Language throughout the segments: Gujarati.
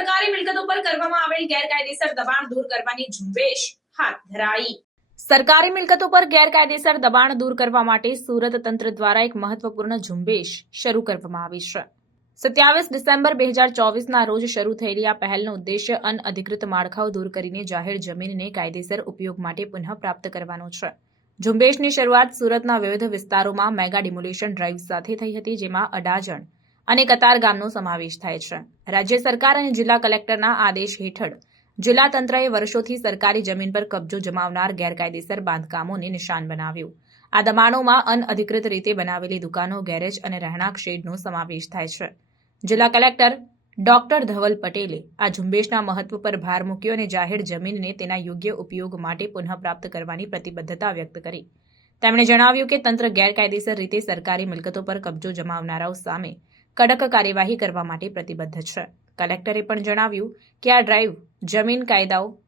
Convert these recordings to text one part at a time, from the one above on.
સરકારી મિલકતો પર કરવામાં આવેલ ગેરકાયદેસર દબાણ દૂર કરવાની ઝુંબેશ હાથ ધરાઈ. સરકારી મિલકતો પર ગેરકાયદેસર દબાણ દૂર કરવા માટે સુરત તંત્ર દ્વારા એક મહત્વપૂર્ણ ઝુંબેશ શરૂ કરવામાં આવી છે. સત્યાવીસ ડિસેમ્બર બે હજાર ચોવીસના રોજ શરૂ થયેલી આ પહેલનો ઉદ્દેશ્ય અનઅધિકૃત માળખાઓ દૂર કરીને જાહેર જમીનને કાયદેસર ઉપયોગ માટે પુનઃપ્રાપ્ત કરવાનો છે. ઝુંબેશની શરૂઆત સુરતના વિવિધ વિસ્તારોમાં મેગા ડિમોલિશન ડ્રાઈવ સાથે થઈ હતી, જેમાં અડાજણ અને કતાર ગામનો સમાવેશ થાય છે. રાજ્ય સરકાર અને જિલ્લા કલેક્ટરના આદેશ હેઠળ જિલ્લા તંત્રએ વર્ષોથી સરકારી જમીન પર કબજો જમાવનાર ગેરકાયદેસર બાંધકામોને નિશાન બનાવ્યું. આ દબાણોમાં અનઅધિકૃત રીતે બનાવેલી દુકાનો, ગેરેજ અને રહેણાંક શેડનો સમાવેશ થાય છે. જિલ્લા કલેક્ટર ડોક્ટર ધવલ પટેલે આ ઝુંબેશના મહત્વ પર ભાર મૂક્યો અને જાહેર જમીનને તેના યોગ્ય ઉપયોગ માટે પુનઃપ્રાપ્ત કરવાની પ્રતિબદ્ધતા વ્યક્ત કરી. તેમણે જણાવ્યું કે તંત્ર ગેરકાયદેસર રીતે સરકારી મિલકતો પર કબજો જમાવનારાઓ સામે કડક કાર્યવાહી કરવા માટે પ્રતિબદ્ધ છે. કલેક્ટરે પણ જણાવ્યું કે આ ડ્રાઈવ જમીન કાયદાઓ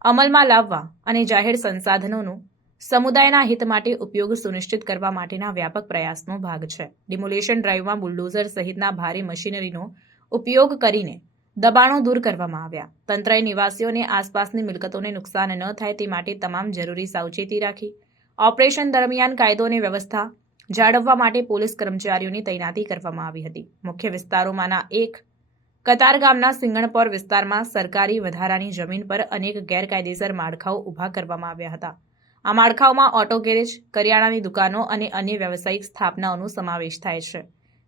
અમલમાં લાવવા અને જાહેર સંસાધનોનો સમુદાયના હિત માટે ઉપયોગ સુનિશ્ચિત કરવા માટેના વ્યાપક પ્રયાસનો ભાગ છે. ડિમોલેશન ડ્રાઈવમાં બુલડોઝર સહિતના ભારે મશીનરીનો ઉપયોગ કરીને દબાણો દૂર કરવામાં આવ્યા. તંત્રએ નિવાસીઓને આસપાસની મિલકતોને નુકસાન ન થાય તે માટે તમામ જરૂરી સાવચેતી રાખી. ઓપરેશન દરમિયાન કાયદો અને વ્યવસ્થા જાળવવા માટે પોલીસ કર્મચારીઓની તૈનાતી કરવામાં આવી હતી. મુખ્ય વિસ્તારોમાંના એક કતાર ગામના સિંગણપોર વિસ્તારમાં સરકારી વધારાની જમીન પર અનેક ગેરકાયદેસર માળખાઓ ઊભા કરવામાં આવ્યા હતા. આ માળખાઓમાં ઓટો ગેરેજ, કરિયાણાની દુકાનો અને અન્ય વ્યવસાયિક સ્થાપનાઓનો સમાવેશ થાય છે,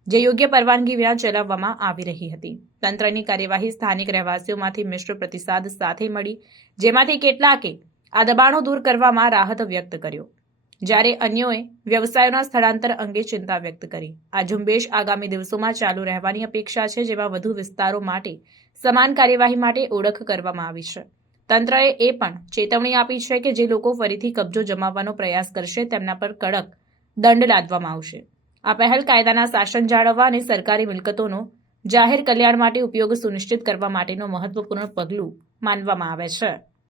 જે યોગ્ય પરવાનગી વિના ચલાવવામાં આવી રહી હતી. તંત્રની કાર્યવાહી સ્થાનિક રહેવાસીઓમાંથી મિશ્ર પ્રતિસાદ સાથે મળી, જેમાંથી કેટલાકે આ દબાણો દૂર કરવામાં રાહત વ્યક્ત કર્યો. જ્યારે અન્યોએ વ્યવસાયોના સ્થળાંતર અંગે ચિંતા વ્યક્ત કરી. આ ઝુંબેશ આગામી દિવસોમાં ચાલુ રહેવાની અપેક્ષા છે જેમાં વધુ વિસ્તારો માટે સમાન કાર્યવાહી માટે ઓળખ કરવામાં આવી છે. તંત્રએ એ પણ ચેતવણી આપી છે કે જે લોકો ફરીથી કબજો જમાવવાનો પ્રયાસ કરશે તેમના પર કડક દંડ લાદવામાં આવશે. આ પહેલ કાયદાના શાસન જાળવવા અને સરકારી મિલકતોનો જાહેર કલ્યાણ માટે ઉપયોગ સુનિશ્ચિત કરવા માટેનો મહત્વપૂર્ણ પગલું માનવામાં આવે છે.